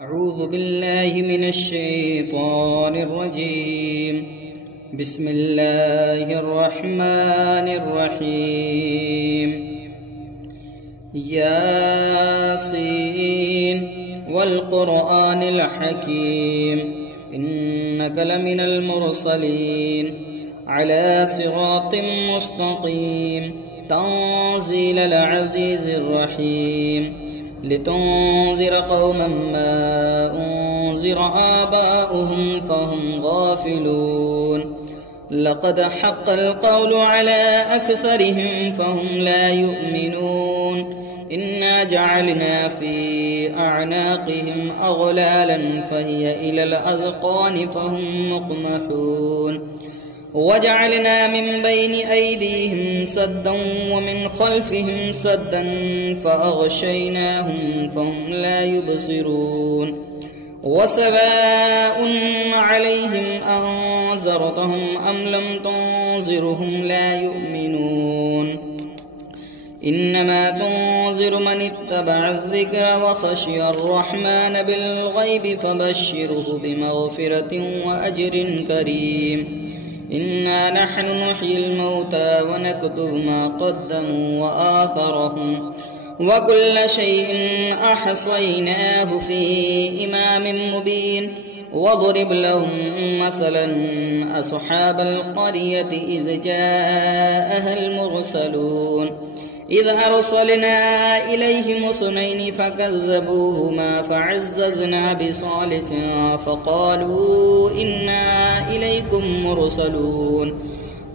أعوذ بالله من الشيطان الرجيم. بسم الله الرحمن الرحيم. ياسين والقرآن الحكيم إنك لمن المرسلين على صراط مستقيم تنزيل العزيز الرحيم لتنذر قوما ما أنذر آباؤهم فهم غافلون لقد حق القول على أكثرهم فهم لا يؤمنون إنا جعلنا في أعناقهم أغلالا فهي إلى الأذقان فهم مقمحون وجعلنا من بين أيديهم سدا ومن خلفهم سدا فأغشيناهم فهم لا يبصرون وسواء عليهم أنذرتهم أم لم تنذرهم لا يؤمنون إنما تنذر من اتبع الذكر وخشي الرحمن بالغيب فبشره بمغفرة وأجر كريم إنا نحن نحيي الموتى ونكتب ما قدموا وآثرهم وكل شيء أحصيناه في إمام مبين واضرب لهم مثلا أصحاب القرية إذ جاءها المرسلون إذ أرسلنا إليهم اثنين فكذبوهما فعززنا بثالث فقالوا إنا إليكم مرسلون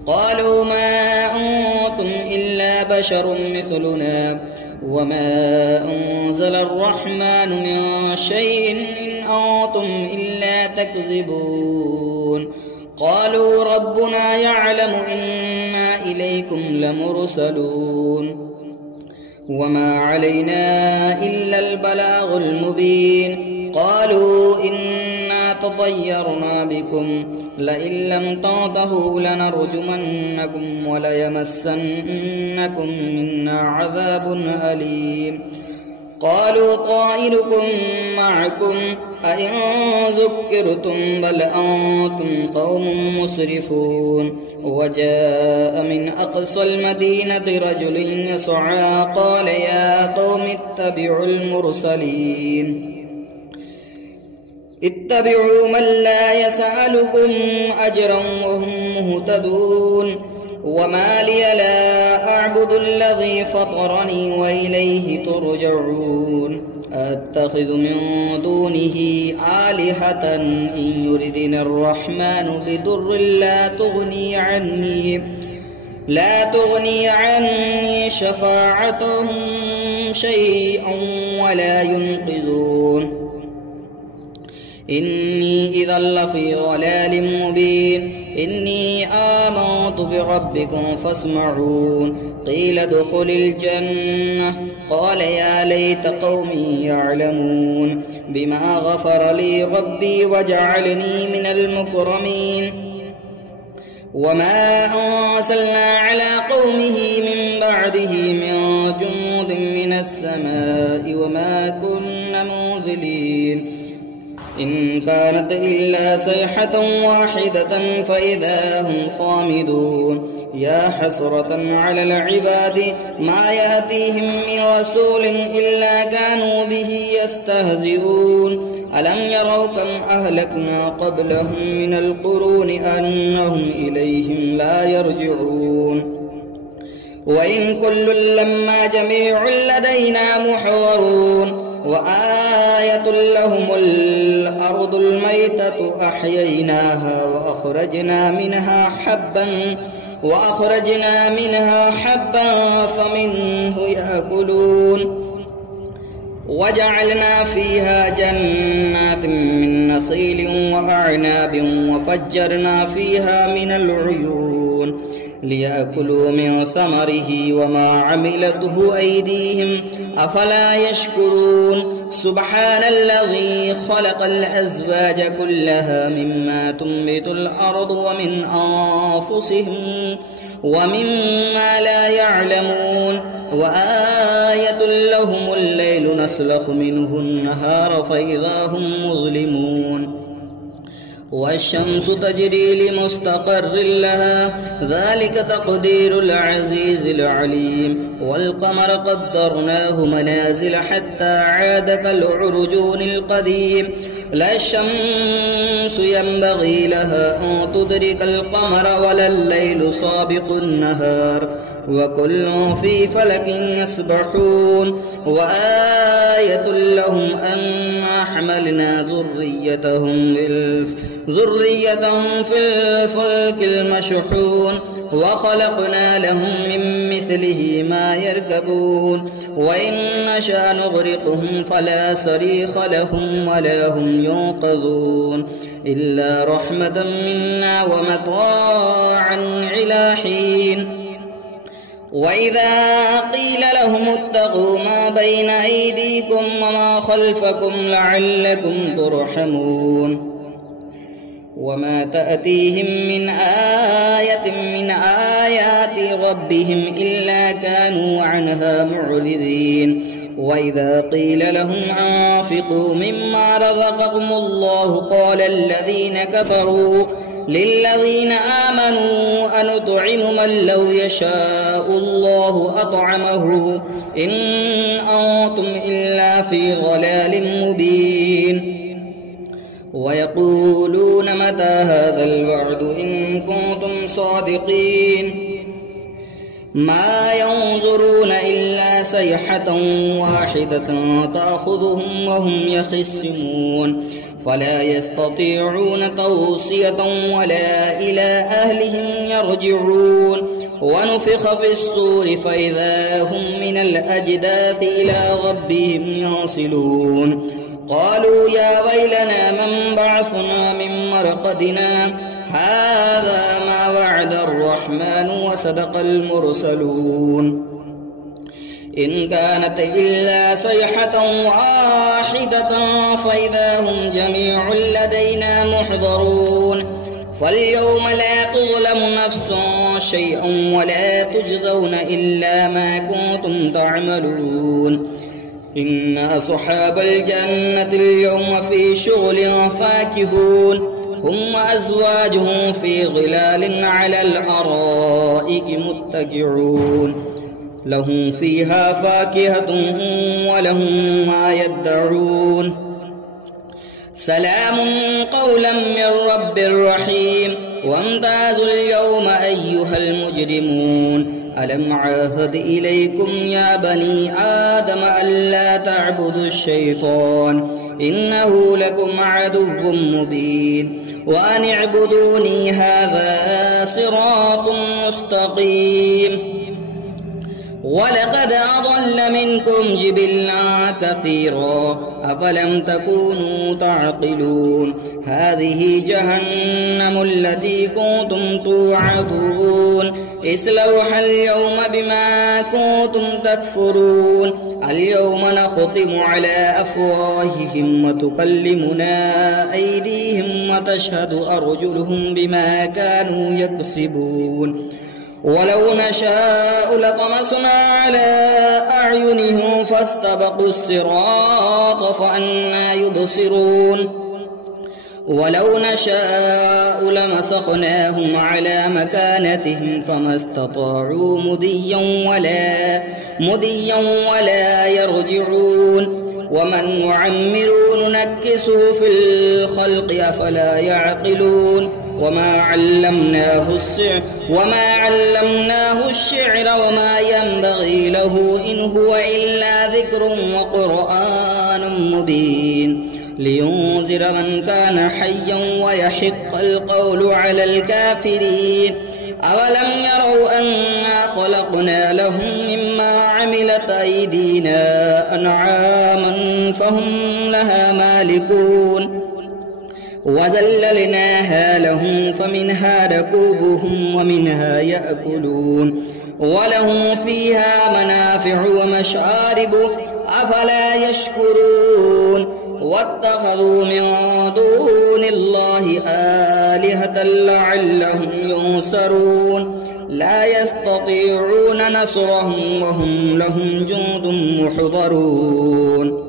قالوا ما أنتم إلا بشر مثلنا وما أنزل الرحمن من شيء إن أنتم إلا تكذبون قالوا ربنا يعلم إنا إليكم لمرسلون وما علينا إلا البلاغ المبين قالوا إنا تطيرنا بكم لئن لم تنتهوا لنرجمنكم وليمسنكم منا عذاب أليم قالوا طائركم معكم أئن ذكرتم بل أنتم قوم مسرفون وجاء من أقصى المدينة رجل يسعى قال يا قوم اتبعوا المرسلين اتبعوا من لا يسألكم أجرا وهم مهتدون وما لي لا أعبد الذي فطرني وإليه ترجعون أتخذ من دونه آلهة إن يردني الرحمن بضر لا تغني عني شفاعتهم شيئا ولا ينقذون إني إذا لفي ضلال مبين إني آمنت بربكم فاسمعون قيل ادخل الجنة قال يا ليت قومي يعلمون بما غفر لي ربي وجعلني من المكرمين وما أرسلنا على قومه من بعده من جند من السماء وما كنا منزلين إن كانت إلا صيحة واحدة فإذا هم خامدون يا حسرة على العباد ما يأتيهم من رسول إلا كانوا به يستهزئون ألم يروا كم أهلكنا قبلهم من القرون أنهم إليهم لا يرجعون وإن كل لما جميع لدينا محضرون وآية لهم الأرض الميتة أحييناها وأخرجنا منها حبا فمنه يأكلون وجعلنا فيها جنات من نخيل وأعناب وفجرنا فيها من العيون ليأكلوا من ثمره وما عملته أيديهم أفلا يشكرون سبحان الذي خلق الأزواج كلها مما تنبت الأرض ومن أنفسهم ومما لا يعلمون وآية لهم الليل نسلخ منه النهار فإذا هم مظلمون والشمس تجري لمستقر لها ذلك تقدير العزيز العليم والقمر قدرناه منازل حتى عاد كالعرجون القديم لا الشمس ينبغي لها أن تدرك القمر ولا الليل سابق النهار وكل في فلك يسبحون وآية لهم أنا حملنا ذريتهم في الفلك المشحون وخلقنا لهم من مثله ما يركبون وإن نشأ نغرقهم فلا صريخ لهم ولا هم ينقذون إلا رحمة منا ومتاعا إلى حين وإذا قيل لهم اتقوا ما بين أيديكم وما خلفكم لعلكم ترحمون وما تأتيهم من آية من آيات ربهم إلا كانوا عنها معرضين وإذا قيل لهم أنفقوا مما رزقكم الله قال الذين كفروا للذين آمنوا أنطعم من لو يشاء الله أطعمه إن أنتم إلا في ضلال مبين ويقولون متى هذا الوعد إن كنتم صادقين ما ينظرون إلا صيحة واحدة تأخذهم وهم يخصمون فلا يستطيعون توصية ولا إلى أهلهم يرجعون ونفخ في الصور فإذا هم من الأجداث إلى ربهم ينصلون قالوا يا ويلنا من بعثنا من مرقدنا هذا ما وعد الرحمن وصدق المرسلون إن كانت إلا صيحة واحدة فإذا هم جميع لدينا محضرون فاليوم لا تظلم نفس شيئا ولا تجزون إلا ما كنتم تعملون إن أصحاب الجنة اليوم في شغل فاكهون هم وأزواجهم في ظلال على الأرائك متكئون لهم فيها فاكهة ولهم ما يدعون سلام قولا من رب رحيم وامتازوا اليوم أيها المجرمون ألم عاهد إليكم يا بني آدم ألا تعبدوا الشيطان إنه لكم عدو مبين وأن اعبدوني هذا صراط مستقيم ولقد أضل منكم جبلا كثيرا أفلم تكونوا تعقلون هذه جهنم التي كنتم توعدون اصلوها اليوم بما كنتم تكفرون اليوم نختم على أفواههم وتكلمنا أيديهم وتشهد أرجلهم بما كانوا يكسبون ولو نشاء لطمسنا على أعينهم فاستبقوا الصراط فأنى يبصرون ولو نشاء لمسخناهم على مكانتهم فما استطاعوا مضيا ولا يرجعون ومن نعمر ننكسه في الخلق أفلا يعقلون وما علمناه الشعر وما ينبغي له إن هو إلا ذكر وقرآن مبين لينذر من كان حيا ويحق القول على الكافرين أولم يروا أنا خلقنا لهم مما عملت أيدينا أنعاما فهم لها مالكون وذللناها لهم فمنها ركوبهم ومنها يأكلون ولهم فيها منافع ومشارب أفلا يشكرون واتخذوا من دون الله آلهة لعلهم ينصرون لا يستطيعون نصرهم وهم لهم جند محضرون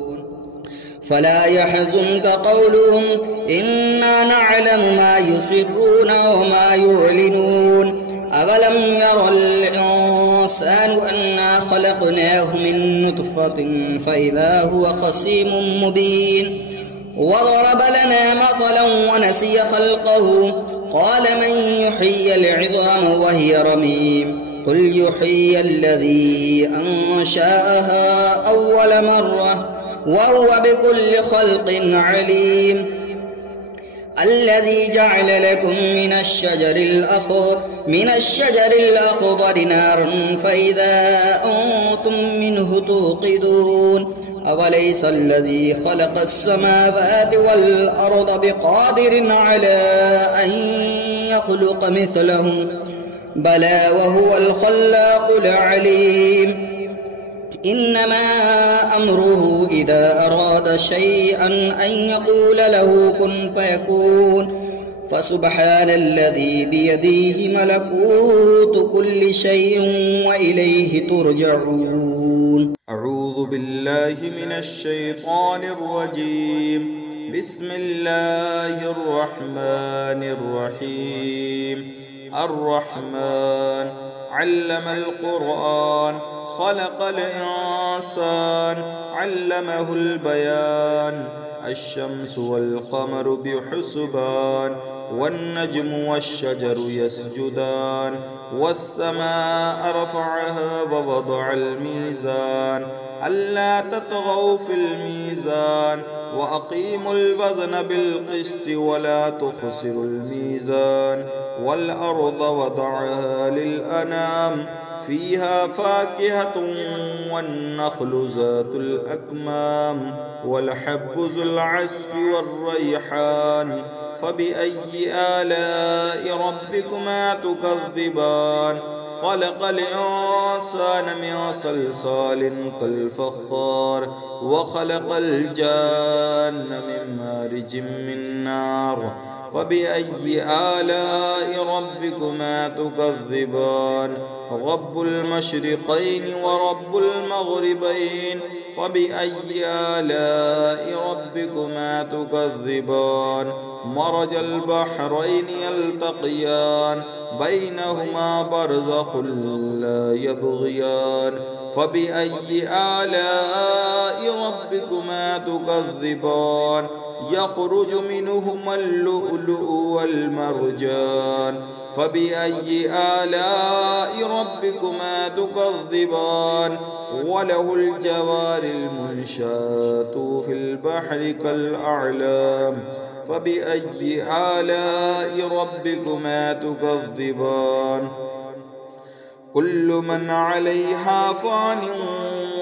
فلا يحزنك قولهم إنا نعلم ما يسرون وما يعلنون أولم ير الإنسان أنا خلقناه من نطفة فإذا هو خصيم مبين وضرب لنا مثلا ونسي خلقه قال من يحيي العظام وهي رميم قل يحيي الذي أنشأها أول مرة وهو بكل خلق عليم الذي جعل لكم من الشجر الأخضر نارا فإذا أنتم منه توقدون أوليس الذي خلق السماوات والأرض بقادر على أن يخلق مثلهم بلى وهو الخلاق العليم إنما أمره إذا أراد شيئا أن يقول له كن فيكون فسبحان الذي بيده ملكوت كل شيء وإليه ترجعون. أعوذ بالله من الشيطان الرجيم. بسم الله الرحمن الرحيم. الرحمن علم القرآن خلق الإنسان علمه البيان الشمس والقمر بحسبان والنجم والشجر يسجدان والسماء رفعها ووضع الميزان ألا تطغوا في الميزان وأقيموا الوزن بالقسط ولا تخسروا الميزان والأرض وضعها للأنام فيها فاكهة والنخل ذات الأكمام والحب ذو العصف والريحان فبأي آلاء ربكما تكذبان خلق الإنسان من صلصال كالفخار وخلق الجان من مارج من نار فبأي آلاء ربكما تكذبان رب المشرقين ورب المغربين فبأي آلاء ربكما تكذبان مرج البحرين يلتقيان بينهما برزخ لا يبغيان فبأي آلاء ربكما تكذبان يخرج منهما اللؤلؤ والمرجان فبأي آلاء ربكما تكذبان وله الجوار المنشآت في البحر كالأعلام فبأي آلاء ربكما تكذبان كل من عليها فان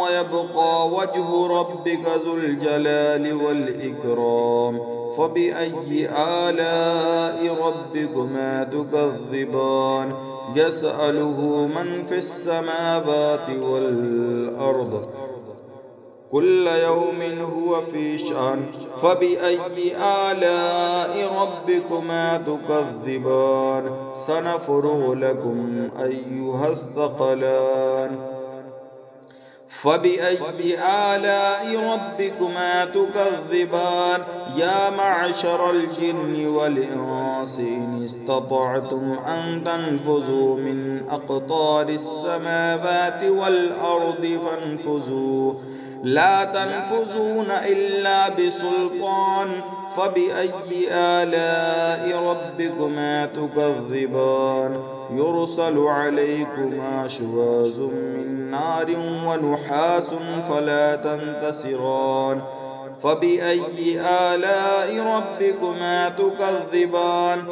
ويبقى وجه ربك ذو الجلال والإكرام فبأي آلاء ربكما تكذبان يسأله من في السماوات والأرض كل يوم هو في شأن فبأي آلاء ربكما تكذبان سنفرغ لكم أيها الثقلان فبأي آلاء ربكما تكذبان يا معشر الجن والإنس إن استطعتم أن تنفذوا من أقطار السماوات والأرض فانفذوا لا تنفذون إلا بسلطان فبأي آلاء ربكما تكذبان يرسل عليكما شواظ من نار ونحاس فلا تنتصران فبأي آلاء ربكما تكذبان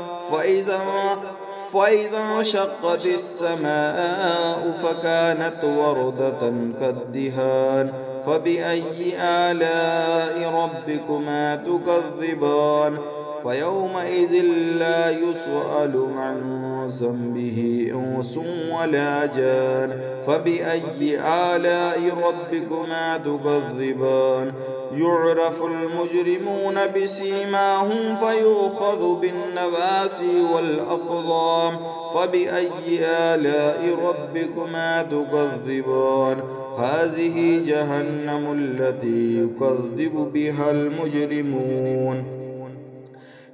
فإذا انشقت السماء فكانت وردة كالدهان فبأي آلاء ربكما تكذبان فيومئذ لا يسأل عن ذنبه إنس ولا جان فبأي آلاء ربكما تكذبان يعرف المجرمون بسيماهم فيؤخذ بالنواسي والأقدام فبأي آلاء ربكما تكذبان هذه جهنم التي يكذب بها المجرمون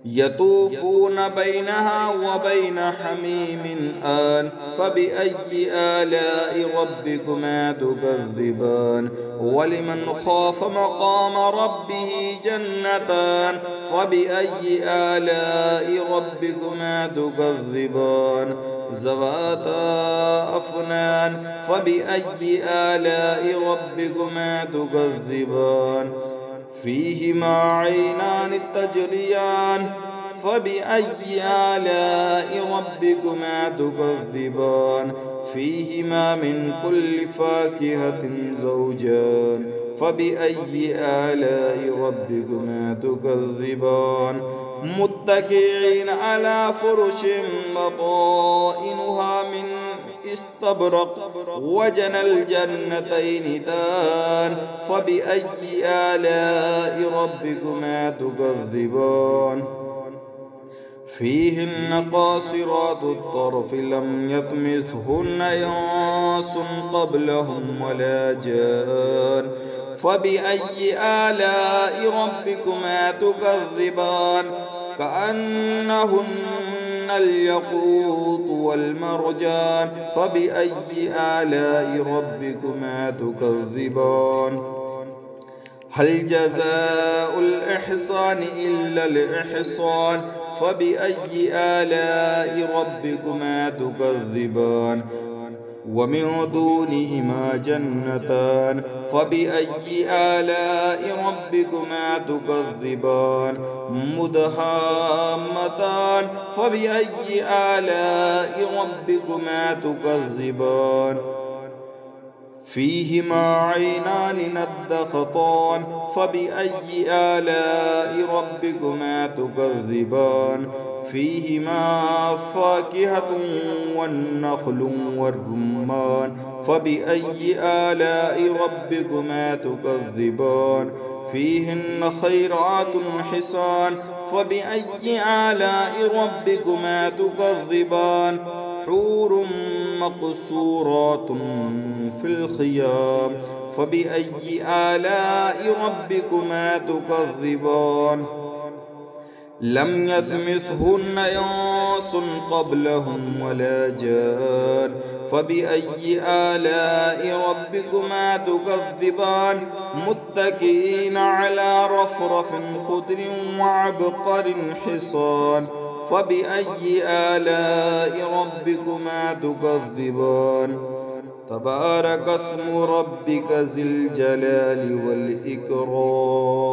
يطوفون بينها وبين حميم آن فبأي آلاء ربكما تكذبان ولمن خاف مقام ربه جنتان فبأي آلاء ربكما تكذبان ذواتا أفنان فبأي آلاء ربكما تكذبان فيهما عينان تجريان فبأي آلاء ربكما تكذبان فيهما من كل فاكهة زوجان فبأي آلاء ربكما تكذبان متكئين على فرش بطائنها من استبرق وجنى الجنتين دان فبأي آلاء ربكما تكذبان فيهن قاصرات الطرف لم يطمثهن إنس قبلهم ولا جان فبأي آلاء ربكما تكذبان كأنهن الياقوت والمرجان فبأي آلاء ربكما تكذبان هل جزاء الإحسان إلا الإحسان فبأي آلاء ربكما تكذبان ومن دونهما جنتان فبأي آلاء ربكما تكذبان مدهامتان فبأي آلاء ربكما تكذبان فيهما عينان نضختان فبأي آلاء ربكما تكذبان فيهما فاكهة والنخل والرمان فبأي آلاء ربكما تكذبان فيهن خيرات حسان فبأي آلاء ربكما تكذبان حور مقصورات في الخيام فبأي آلاء ربكما تكذبان لم يطمثهن إنس قبلهم ولا جان فبأي آلاء ربكما تكذبان متكئين على رفرف خضر وعبقر حصان فبأي آلاء ربكما تكذبان تبارك اسم ربك ذي الجلال والإكرام